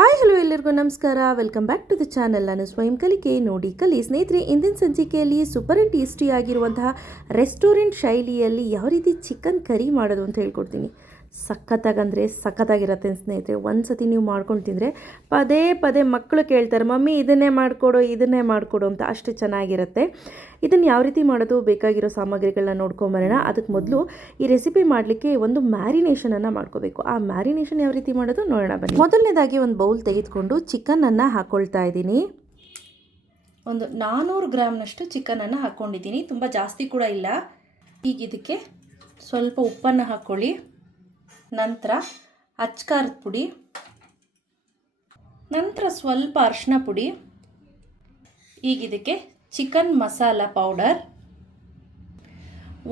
Hi hello ಎಲ್ಲರಿಗೂ ನಮಸ್ಕಾರ. Welcome back to the channel. ನಾನು ಸ್ವಯಂ ಕಲಿಕೆ ನೋಡಿ ಕಲಿ. ಸ್ನೇಹಿತರೆ, ಇಂದಿನ ಸಂಚಿಕೆಯಲ್ಲಿ ಸೂಪರ್ ಆ್ಯಂಡ್ ಟೇಸ್ಟಿ ಆಗಿರುವಂತಹ ರೆಸ್ಟೋರೆಂಟ್ ಶೈಲಿಯಲ್ಲಿ ಯಾವ ರೀತಿ ಚಿಕನ್ ಕರಿ ಮಾಡೋದು ಅಂತ ಹೇಳ್ಕೊಡ್ತೀನಿ. ಸಖತ್ತಾಗಂದರೆ ಸಖತ್ತಾಗಿರುತ್ತೆ ಸ್ನೇಹಿತರೆ. ಒಂದು ಸತಿ ನೀವು ಮಾಡ್ಕೊಂಡು ತಿಂದರೆ ಪದೇ ಪದೇ ಮಕ್ಕಳು ಕೇಳ್ತಾರೆ, ಮಮ್ಮಿ ಇದನ್ನೇ ಮಾಡಿಕೊಡು ಅಂತ. ಅಷ್ಟು ಚೆನ್ನಾಗಿರುತ್ತೆ. ಇದನ್ನು ಯಾವ ರೀತಿ ಮಾಡೋದು, ಬೇಕಾಗಿರೋ ಸಾಮಗ್ರಿಗಳನ್ನ ನೋಡ್ಕೊಂಬರೋಣ. ಅದಕ್ಕೆ ಮೊದಲು ಈ ರೆಸಿಪಿ ಮಾಡಲಿಕ್ಕೆ ಒಂದು ಮ್ಯಾರಿನೇಷನನ್ನು ಮಾಡ್ಕೋಬೇಕು. ಆ ಮ್ಯಾರಿನೇಷನ್ ಯಾವ ರೀತಿ ಮಾಡೋದು ನೋಡೋಣ ಬನ್ನಿ. ಮೊದಲನೇದಾಗಿ ಒಂದು ಬೌಲ್ ತೆಗೆದುಕೊಂಡು ಚಿಕನನ್ನು ಹಾಕ್ಕೊಳ್ತಾ ಇದ್ದೀನಿ. ಒಂದು 400 ಗ್ರಾಮ್ನಷ್ಟು ಚಿಕನನ್ನು ಹಾಕ್ಕೊಂಡಿದ್ದೀನಿ. ತುಂಬ ಜಾಸ್ತಿ ಕೂಡ ಇಲ್ಲ. ಈಗ ಇದಕ್ಕೆ ಸ್ವಲ್ಪ ಉಪ್ಪನ್ನು ಹಾಕ್ಕೊಳ್ಳಿ. ನಂತರ ಅಚ್ಕಾರದ ಪುಡಿ, ನಂತರ ಸ್ವಲ್ಪ ಅರಿಶಿನ ಪುಡಿ. ಈಗ ಇದಕ್ಕೆ ಚಿಕನ್ ಮಸಾಲ ಪೌಡರ್,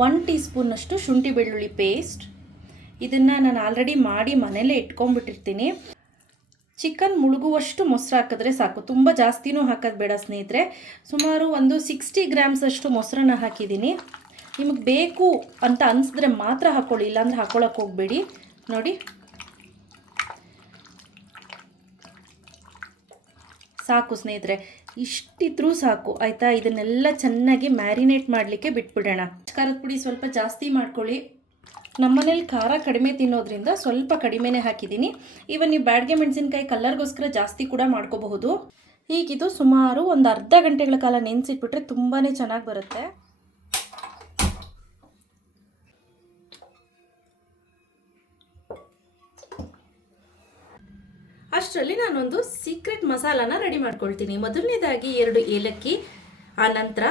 1 ಟೀ ಸ್ಪೂನಷ್ಟು ಶುಂಠಿ ಬೆಳ್ಳುಳ್ಳಿ ಪೇಸ್ಟ್. ಇದನ್ನು ನಾನು ಆಲ್ರೆಡಿ ಮಾಡಿ ಮನೇಲೇ ಇಟ್ಕೊಂಡ್ಬಿಟ್ಟಿರ್ತೀನಿ. ಚಿಕನ್ ಮುಳುಗುವಷ್ಟು ಮೊಸರು ಹಾಕಿದ್ರೆ ಸಾಕು, ತುಂಬ ಜಾಸ್ತಿನೂ ಹಾಕೋದು ಬೇಡ ಸ್ನೇಹಿತರೆ. ಸುಮಾರು ಒಂದು 60 ಗ್ರಾಮ್ಸಷ್ಟು ಮೊಸರನ್ನ ಹಾಕಿದ್ದೀನಿ. ನಿಮಗೆ ಬೇಕು ಅಂತ ಅನಿಸಿದ್ರೆ ಮಾತ್ರ ಹಾಕ್ಕೊಳ್ಳಿ, ಇಲ್ಲಾಂದರೆ ಹಾಕ್ಕೊಳ್ಳೋಕೆ ಹೋಗಬೇಡಿ. ನೋಡಿ, ಸಾಕು ಸ್ನೇಹಿತರೆ, ಇಷ್ಟಿದ್ರೂ ಸಾಕು ಆಯಿತಾ. ಇದನ್ನೆಲ್ಲ ಚೆನ್ನಾಗಿ ಮ್ಯಾರಿನೇಟ್ ಮಾಡಲಿಕ್ಕೆ ಬಿಟ್ಬಿಡೋಣ. ಖಾರದ ಪುಡಿ ಸ್ವಲ್ಪ ಜಾಸ್ತಿ ಮಾಡ್ಕೊಳ್ಳಿ. ನಮ್ಮನೇಲಿ ಖಾರ ಕಡಿಮೆ ತಿನ್ನೋದ್ರಿಂದ ಸ್ವಲ್ಪ ಕಡಿಮೆನೇ ಹಾಕಿದ್ದೀನಿ. ಇವನ್ ನೀವು ಬ್ಯಾಡಗೆ ಮೆಣಸಿನ್ಕಾಯಿ ಕಲರ್ಗೋಸ್ಕರ ಜಾಸ್ತಿ ಕೂಡ ಮಾಡ್ಕೋಬಹುದು. ಈಗಿದು ಸುಮಾರು ಒಂದು ಅರ್ಧ ಗಂಟೆಗಳ ಕಾಲ ನೆನೆಸಿಟ್ಬಿಟ್ರೆ ತುಂಬಾ ಚೆನ್ನಾಗಿ ಬರುತ್ತೆ. ಅಷ್ಟರಲ್ಲಿ ನಾನೊಂದು ಸೀಕ್ರೆಟ್ ಮಸಾಲಾನ ರೆಡಿ ಮಾಡ್ಕೊಳ್ತೀನಿ. ಮೊದಲನೇದಾಗಿ 2 ಏಲಕ್ಕಿ, ಆನಂತರ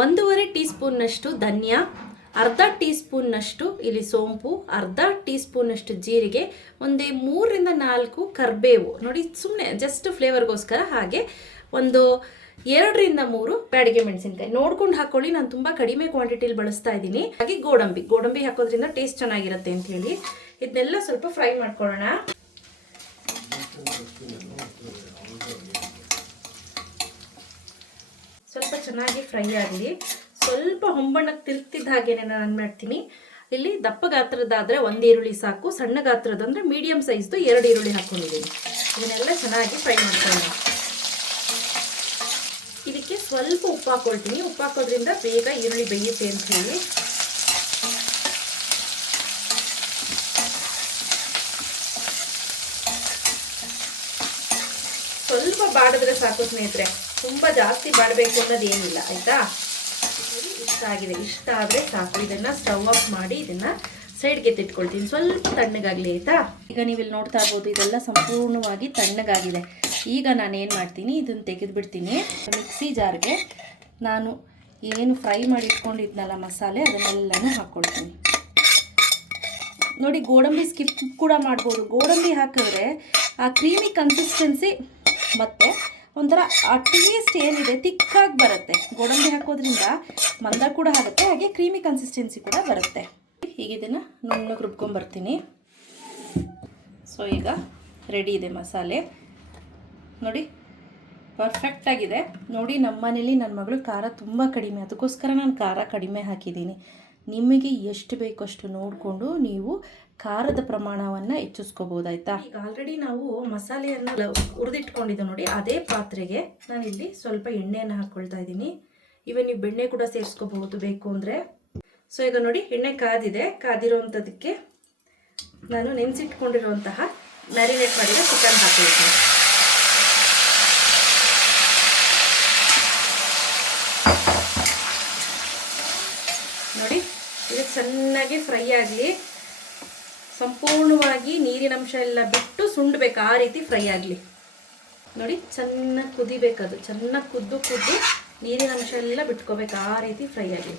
1.5 ಟೀ ಸ್ಪೂನ್ನಷ್ಟು ಧನಿಯಾ, ಅರ್ಧ ಟೀ ಸ್ಪೂನ್ನಷ್ಟು ಇಲ್ಲಿ ಸೋಂಪು, ಅರ್ಧ ಟೀ ಸ್ಪೂನ್ನಷ್ಟು ಜೀರಿಗೆ, ಒಂದು 3 ರಿಂದ 4 ಕರಿಬೇವು. ನೋಡಿ, ಸುಮ್ಮನೆ ಜಸ್ಟ್ ಫ್ಲೇವರ್ಗೋಸ್ಕರ. ಹಾಗೆ ಒಂದು 2 ರಿಂದ 3 ಬ್ಯಾಡಗೆ ಮೆಣಸಿನ್ಕಾಯಿ ನೋಡ್ಕೊಂಡು ಹಾಕೊಳ್ಳಿ. ನಾನು ತುಂಬ ಕಡಿಮೆ ಕ್ವಾಂಟಿಟಿಲಿ ಬಳಸ್ತಾ ಇದ್ದೀನಿ. ಹಾಗೆ ಗೋಡಂಬಿ ಹಾಕೋದ್ರಿಂದ ಟೇಸ್ಟ್ ಚೆನ್ನಾಗಿರುತ್ತೆ ಅಂತ ಹೇಳಿ ಇದನ್ನೆಲ್ಲ ಸ್ವಲ್ಪ ಫ್ರೈ ಮಾಡ್ಕೊಳ್ಳೋಣ. ಸ್ವಲ್ಪ ಚೆನ್ನಾಗಿ ಫ್ರೈ ಆಗಲಿ. ಸ್ವಲ್ಪ ಹೊಂಬಣ್ಣಕ್ಕೆ ತಿರುಗ್ತಿದ್ದ ಹಾಗೇನೆ ನಾನು ಮಾಡ್ತೀನಿ. ಇಲ್ಲಿ ದಪ್ಪ ಗಾತ್ರದ್ದಾದರೆ 1 ಈರುಳ್ಳಿ ಸಾಕು, ಸಣ್ಣ ಗಾತ್ರದಂದರೆ ಮೀಡಿಯಂ ಸೈಜ್ದು 2 ಈರುಳ್ಳಿ ಹಾಕ್ಕೊಂಡಿದ್ದೀನಿ. ಇದನ್ನೆಲ್ಲ ಚೆನ್ನಾಗಿ ಫ್ರೈ ಮಾಡ್ಕೊಳ್ಳೋಣ. ಇದಕ್ಕೆ ಸ್ವಲ್ಪ ಉಪ್ಪು ಹಾಕ್ಕೊಳ್ತೀನಿ. ಉಪ್ಪು ಹಾಕೋದ್ರಿಂದ ಬೇಗ ಈರುಳ್ಳಿ ಬೇಯುತ್ತೆ ಅಂತ ಹೇಳಿ. ಸ್ವಲ್ಪ ಬಾಡಿದ್ರೆ ಸಾಕು ಸ್ನೇಹಿತರೆ, ತುಂಬ ಜಾಸ್ತಿ ಬಾಡಬೇಕು ಅನ್ನೋದು ಏನಿಲ್ಲ ಆಯಿತಾ. ಇಷ್ಟ ಆದರೆ ಸಾಕು. ಇದನ್ನು ಸ್ಟವ್ ಆಫ್ ಮಾಡಿ ಇದನ್ನು ಸೈಡ್ಗೆ ತಿಟ್ಕೊಳ್ತೀನಿ, ಸ್ವಲ್ಪ ತಣ್ಣಗಾಗಲಿ ಆಯಿತಾ. ಈಗ ನೀವಿಲ್ಲಿ ನೋಡ್ತಾ ಇರ್ಬೋದು, ಇದೆಲ್ಲ ಸಂಪೂರ್ಣವಾಗಿ ತಣ್ಣಗಾಗಿದೆ. ಈಗ ನಾನು ಏನು ಮಾಡ್ತೀನಿ, ಇದನ್ನು ತೆಗೆದುಬಿಡ್ತೀನಿ. ಮಿಕ್ಸಿ ಜಾರ್ಗೆ ನಾನು ಏನು ಫ್ರೈ ಮಾಡಿ ಇಟ್ಕೊಂಡಿದ್ನಲ್ಲ ಮಸಾಲೆ, ಅದನ್ನೆಲ್ಲನೂ ಹಾಕ್ಕೊಳ್ತೀನಿ. ನೋಡಿ, ಗೋಡಂಬಿ ಸ್ಕಿಪ್ ಕೂಡ ಮಾಡ್ಬೋದು. ಗೋಡಂಬಿ ಹಾಕಿದ್ರೆ ಆ ಕ್ರೀಮಿ ಕನ್ಸಿಸ್ಟೆನ್ಸಿ ಮತ್ತು ಒಂಥರ ಆ ಟೇಸ್ಟ್ ಏನಿದೆ ತಿಕ್ಕಾಗಿ ಬರುತ್ತೆ. ಗೋಡಂಬಿ ಹಾಕೋದ್ರಿಂದ ಮಂದ ಕೂಡ ಆಗುತ್ತೆ, ಹಾಗೆ ಕ್ರೀಮಿ ಕನ್ಸಿಸ್ಟೆನ್ಸಿ ಕೂಡ ಬರುತ್ತೆ. ಈಗ ಇದನ್ನು ನುಣ್ಣಗೆ ರುಬ್ಕೊಂಬರ್ತೀನಿ. ಸೊ ಈಗ ರೆಡಿ ಇದೆ ಮಸಾಲೆ. ನೋಡಿ, ಪರ್ಫೆಕ್ಟಾಗಿದೆ. ನೋಡಿ, ನಮ್ಮ ಮನೇಲಿ ನನ್ನ ಮಗಳು ಖಾರ ತುಂಬ ಕಡಿಮೆ, ಅದಕ್ಕೋಸ್ಕರ ನಾನು ಖಾರ ಕಡಿಮೆ ಹಾಕಿದ್ದೀನಿ. ನಿಮಗೆ ಎಷ್ಟು ಬೇಕೋ ಅಷ್ಟು ನೋಡಿಕೊಂಡು ನೀವು ಖಾರದ ಪ್ರಮಾಣವನ್ನು ಹೆಚ್ಚಿಸ್ಕೋಬೋದಾಯ್ತಾ. ಈಗ ಆಲ್ರೆಡಿ ನಾವು ಮಸಾಲೆಯನ್ನು ಹುರಿದಿಟ್ಕೊಂಡಿದ್ದು ನೋಡಿ, ಅದೇ ಪಾತ್ರೆಗೆ ನಾನಿಲ್ಲಿ ಸ್ವಲ್ಪ ಎಣ್ಣೆಯನ್ನು ಹಾಕ್ಕೊಳ್ತಾ ಇದ್ದೀನಿ. ಇವನ್ ನೀವು ಬೆಣ್ಣೆ ಕೂಡ ಸೇರಿಸ್ಕೋಬಹುದು ಬೇಕು ಅಂದರೆ. ಸೊ ಈಗ ನೋಡಿ, ಎಣ್ಣೆ ಕಾದಿದೆ. ಕಾದಿರೋವಂಥದ್ದಕ್ಕೆ ನಾನು ನೆನೆಸಿಟ್ಕೊಂಡಿರುವಂತಹ ಮ್ಯಾರಿನೇಟ್ ಮಾಡಿದ ಚಿಕನ್ ಹಾಕ್ಕೊಳ್ತೀನಿ. ನೋಡಿ, ಇದು ಚೆನ್ನಾಗಿ ಫ್ರೈ ಆಗಲಿ. ಸಂಪೂರ್ಣವಾಗಿ ನೀರಿನಂಶ ಎಲ್ಲ ಬಿಟ್ಟು ಸುಂಡಬೇಕು, ಆ ರೀತಿ ಫ್ರೈ ಆಗಲಿ. ನೋಡಿ, ಚೆನ್ನಾಗಿ ಕುದಿಬೇಕದು. ಚೆನ್ನಾಗಿ ಕುದ್ದು ನೀರಿನಂಶ ಎಲ್ಲ ಬಿಟ್ಕೋಬೇಕು, ಆ ರೀತಿ ಫ್ರೈ ಆಗಲಿ.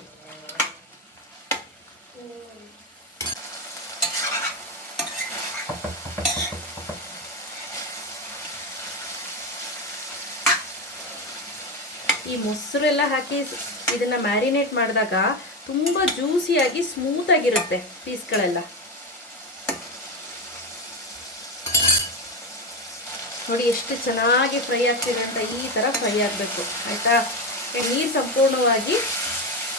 ಈ ಮೊಸರೆಲ್ಲ ಹಾಕಿ ಇದನ್ನು ಮ್ಯಾರಿನೇಟ್ ಮಾಡಿದಾಗ ತುಂಬ ಜ್ಯೂಸಿಯಾಗಿ ಸ್ಮೂತಾಗಿರುತ್ತೆ ಪೀಸ್ಗಳೆಲ್ಲ. ನೋಡಿ ಎಷ್ಟು ಚೆನ್ನಾಗಿ ಫ್ರೈ ಆಗ್ತಿದೆ ಅಂತ. ಈ ಥರ ಫ್ರೈ ಆಗಬೇಕು ಆಯಿತಾ. ನೀರು ಸಂಪೂರ್ಣವಾಗಿ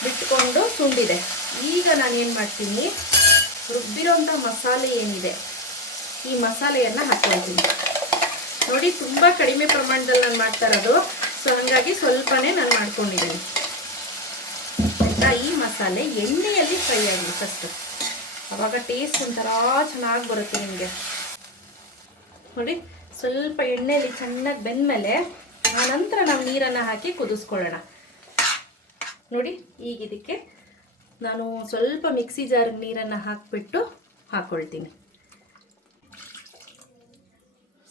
ಬಿಟ್ಕೊಂಡು ಸುಂಡಿದೆ. ಈಗ ನಾನು ಏನು ಮಾಡ್ತೀನಿ, ರುಬ್ಬಿರೋಂಥ ಮಸಾಲೆ ಏನಿದೆ ಈ ಮಸಾಲೆಯನ್ನು ಹಾಕ್ಕೊಳ್ತೀನಿ. ನೋಡಿ ತುಂಬ ಕಡಿಮೆ ಪ್ರಮಾಣದಲ್ಲಿ ನಾನು ಮಾಡ್ತಾ ಇರೋದು, ಸೊ ಹಾಗಾಗಿ ಸ್ವಲ್ಪನೇ ನಾನು ಮಾಡ್ಕೊಂಡಿದ್ದೀನಿ ಆಯಿತಾ. ಈ ಮಸಾಲೆ ಎಣ್ಣೆಯಲ್ಲಿ ಫ್ರೈ ಆಗಲಿ ಫಸ್ಟು, ಆವಾಗ ಟೇಸ್ಟ್ ಒಂಥರ ಚೆನ್ನಾಗಿ ಬರುತ್ತೆ ನಿಮಗೆ. ನೋಡಿ ಸ್ವಲ್ಪ ಎಣ್ಣೆಯಲ್ಲಿ ಚೆನ್ನಾಗಿ ಬೆಂದಮೇಲೆ ಆನಂತರ ನಾವು ನೀರನ್ನು ಹಾಕಿ ಕುದಿಸ್ಕೊಳ್ಳೋಣ. ನೋಡಿ ಈಗ ಇದಕ್ಕೆ ನಾನು ಸ್ವಲ್ಪ ಮಿಕ್ಸಿ ಜಾರ್ಗೆ ನೀರನ್ನು ಹಾಕಿಬಿಟ್ಟು ಹಾಕ್ಕೊಳ್ತೀನಿ.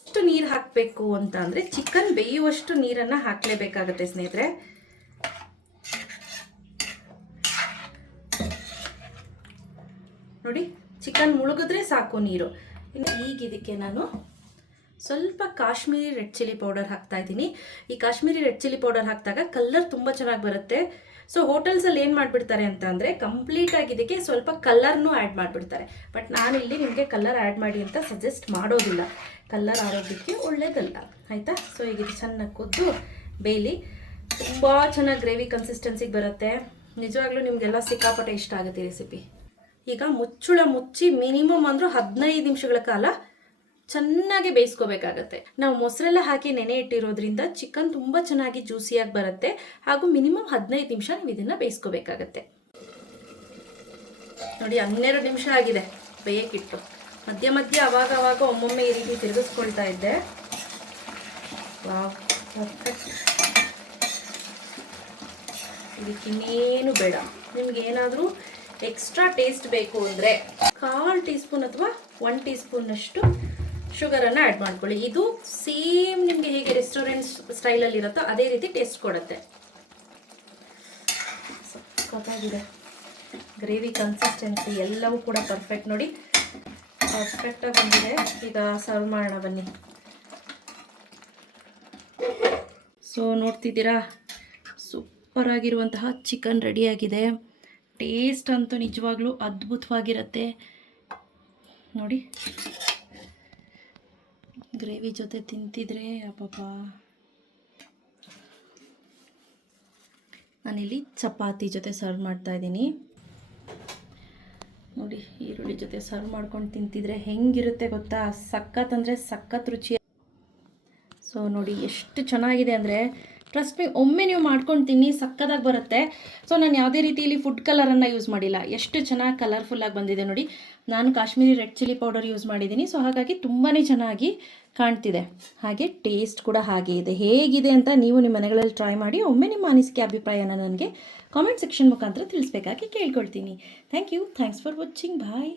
ಎಷ್ಟು ನೀರು ಹಾಕಬೇಕು ಅಂತ ಅಂದರೆ ಚಿಕನ್ ಬೇಯುವಷ್ಟು ನೀರನ್ನು ಹಾಕಲೇಬೇಕಾಗತ್ತೆ ಸ್ನೇಹಿತರೆ. ನೋಡಿ ಚಿಕನ್ ಮುಳುಗಿದ್ರೆ ಸಾಕು ನೀರು. ಇನ್ನು ಈಗ ಇದಕ್ಕೆ ನಾನು ಸ್ವಲ್ಪ ಕಾಶ್ಮೀರಿ ರೆಡ್ ಚಿಲ್ಲಿ ಪೌಡರ್ ಹಾಕ್ತಾ ಇದ್ದೀನಿ. ಈ ಕಾಶ್ಮೀರಿ ರೆಡ್ ಚಿಲ್ಲಿ ಪೌಡರ್ ಹಾಕಿದಾಗ ಕಲರ್ ತುಂಬ ಚೆನ್ನಾಗಿ ಬರುತ್ತೆ. ಸೊ ಹೋಟೆಲ್ಸಲ್ಲಿ ಏನು ಮಾಡಿಬಿಡ್ತಾರೆ ಅಂತ ಅಂದರೆ ಕಂಪ್ಲೀಟಾಗಿ ಇದಕ್ಕೆ ಸ್ವಲ್ಪ ಕಲರ್ನೂ ಆ್ಯಡ್ ಮಾಡಿಬಿಡ್ತಾರೆ. ಬಟ್ ನಾನಿಲ್ಲಿ ನಿಮಗೆ ಕಲರ್ ಆ್ಯಡ್ ಮಾಡಿ ಅಂತ ಸಜೆಸ್ಟ್ ಮಾಡೋದಿಲ್ಲ, ಕಲರ್ ಆರೋಗ್ಯಕ್ಕೆ ಒಳ್ಳೇದಲ್ಲ ಆಯಿತಾ. ಸೊ ಈಗ ಇದು ಚೆನ್ನಾಗಿ ಕುದ್ದು ಬೇಲಿ ತುಂಬ ಚೆನ್ನಾಗಿ ಗ್ರೇವಿ ಕನ್ಸಿಸ್ಟೆನ್ಸಿಗೆ ಬರುತ್ತೆ. ನಿಜವಾಗ್ಲೂ ನಿಮಗೆಲ್ಲ ಸಿಕ್ಕಾಪಟ್ಟೆ ಇಷ್ಟ ಆಗುತ್ತೆ ಈ ರೆಸಿಪಿ. ಈಗ ಮುಚ್ಚಳ ಮುಚ್ಚಿ ಮಿನಿಮಮ್ ಅಂದರೂ 15 ನಿಮಿಷಗಳ ಕಾಲ ಚೆನ್ನಾಗಿ ಬೇಯಿಸ್ಕೋಬೇಕಾಗತ್ತೆ. ನಾವು ಮೊಸರೆಲ್ಲ ಹಾಕಿ ನೆನೆ ಇಟ್ಟಿರೋದ್ರಿಂದ ಚಿಕನ್ ತುಂಬ ಚೆನ್ನಾಗಿ ಜ್ಯೂಸಿಯಾಗಿ ಬರುತ್ತೆ. ಹಾಗೂ ಮಿನಿಮಮ್ 15 ನಿಮಿಷ ನೀವು ಇದನ್ನು ಬೇಯಿಸ್ಕೋಬೇಕಾಗತ್ತೆ. ನೋಡಿ 12 ನಿಮಿಷ ಆಗಿದೆ ಬೇಯಕ್ಕಿಟ್ಟು. ಮಧ್ಯ ಮಧ್ಯ ಅವಾಗ ಒಮ್ಮೊಮ್ಮೆ ಈ ರೀತಿ ತಿರುಗಿಸ್ಕೊಳ್ತಾ ಇದ್ದೆ. Wow perfect. ಇದಕ್ಕಿನ್ನೇನು ಬೇಡ. ನಿಮ್ಗೆ ಏನಾದರೂ ಎಕ್ಸ್ಟ್ರಾ ಟೇಸ್ಟ್ ಬೇಕು ಅಂದರೆ 1/4 ಟೀ ಸ್ಪೂನ್ ಅಥವಾ 1 ಟೀ ಸ್ಪೂನಷ್ಟು ಶುಗರನ್ನು ಆ್ಯಡ್ ಮಾಡ್ಕೊಳ್ಳಿ. ಇದು ಸೇಮ್ ನಿಮಗೆ ಹೇಗೆ ರೆಸ್ಟೋರೆಂಟ್ ಸ್ಟೈಲಲ್ಲಿ ಇರುತ್ತೋ ಅದೇ ರೀತಿ ಟೇಸ್ಟ್ ಕೊಡುತ್ತೆ. ಸಖತ್ತಾಗಿದೆ ಗ್ರೇವಿ ಕನ್ಸಿಸ್ಟೆನ್ಸಿ ಎಲ್ಲವೂ ಕೂಡ ಪರ್ಫೆಕ್ಟ್. ನೋಡಿ ಪರ್ಫೆಕ್ಟಾಗಿ ಬಂದಿದೆ. ಈಗ ಸರ್ವ್ ಮಾಡೋಣ ಬನ್ನಿ. ಸೊ ನೋಡ್ತಿದ್ದೀರಾ, ಸೂಪರ್ ಆಗಿರುವಂತಹ ಚಿಕನ್ ರೆಡಿಯಾಗಿದೆ. ಟೇಸ್ಟ್ ಅಂತೂ ನಿಜವಾಗ್ಲೂ ಅದ್ಭುತವಾಗಿರುತ್ತೆ. ನೋಡಿ ಗ್ರೇವಿ ಜೊತೆ ತಿಂತಿದ್ರೆ ಅಬ್ಬಬ್ಬ. ನಾನಿಲ್ಲಿ ಚಪಾತಿ ಜೊತೆ ಸರ್ವ್ ಮಾಡ್ತಾ ಇದ್ದೀನಿ. ನೋಡಿ ಈರುಳ್ಳಿ ಜೊತೆ ಸರ್ವ್ ಮಾಡ್ಕೊಂಡು ತಿಂತಿದ್ರೆ ಹೆಂಗಿರುತ್ತೆ ಗೊತ್ತಾ, ಸಖತ್ ಅಂದರೆ ಸಖತ್ ರುಚಿ. ಸೊ ನೋಡಿ ಎಷ್ಟು ಚೆನ್ನಾಗಿದೆ ಅಂದರೆ ಟ್ರಸ್ಟ್ ಮೀ, ಒಮ್ಮೆ ನೀವು ಮಾಡ್ಕೊಂಡು ತಿನ್ನಿ, ಸಕ್ಕದಾಗಿ ಬರುತ್ತೆ. ಸೊ ನಾನು ಯಾವುದೇ ರೀತಿಯಲ್ಲಿ ಫುಡ್ ಕಲರನ್ನು ಯೂಸ್ ಮಾಡಿಲ್ಲ. ಎಷ್ಟು ಚೆನ್ನಾಗಿ ಕಲರ್ಫುಲ್ಲಾಗಿ ಬಂದಿದೆ ನೋಡಿ. ನಾನು Kashmiri red chilli powder use ಮಾಡಿದ್ದೀನಿ. ಸೊ ಹಾಗಾಗಿ ತುಂಬಾ ಚೆನ್ನಾಗಿ ಕಾಣ್ತಿದೆ. ಹಾಗೆ ಟೇಸ್ಟ್ ಕೂಡ ಹಾಗೆ ಇದೆ. ಹೇಗಿದೆ ಅಂತ ನೀವು ನಿಮ್ಮ ಮನೆಗಳಲ್ಲಿ ಟ್ರೈ ಮಾಡಿ ಒಮ್ಮೆ ನಿಮ್ಮ ಅನಿಸಿಕೆ ಅಭಿಪ್ರಾಯನ ನನಗೆ ಕಾಮೆಂಟ್ ಸೆಕ್ಷನ್ ಮುಖಾಂತರ ತಿಳಿಸ್ಬೇಕಾಗಿ ಕೇಳ್ಕೊಳ್ತೀನಿ. Thank you. Thanks for watching. Bye.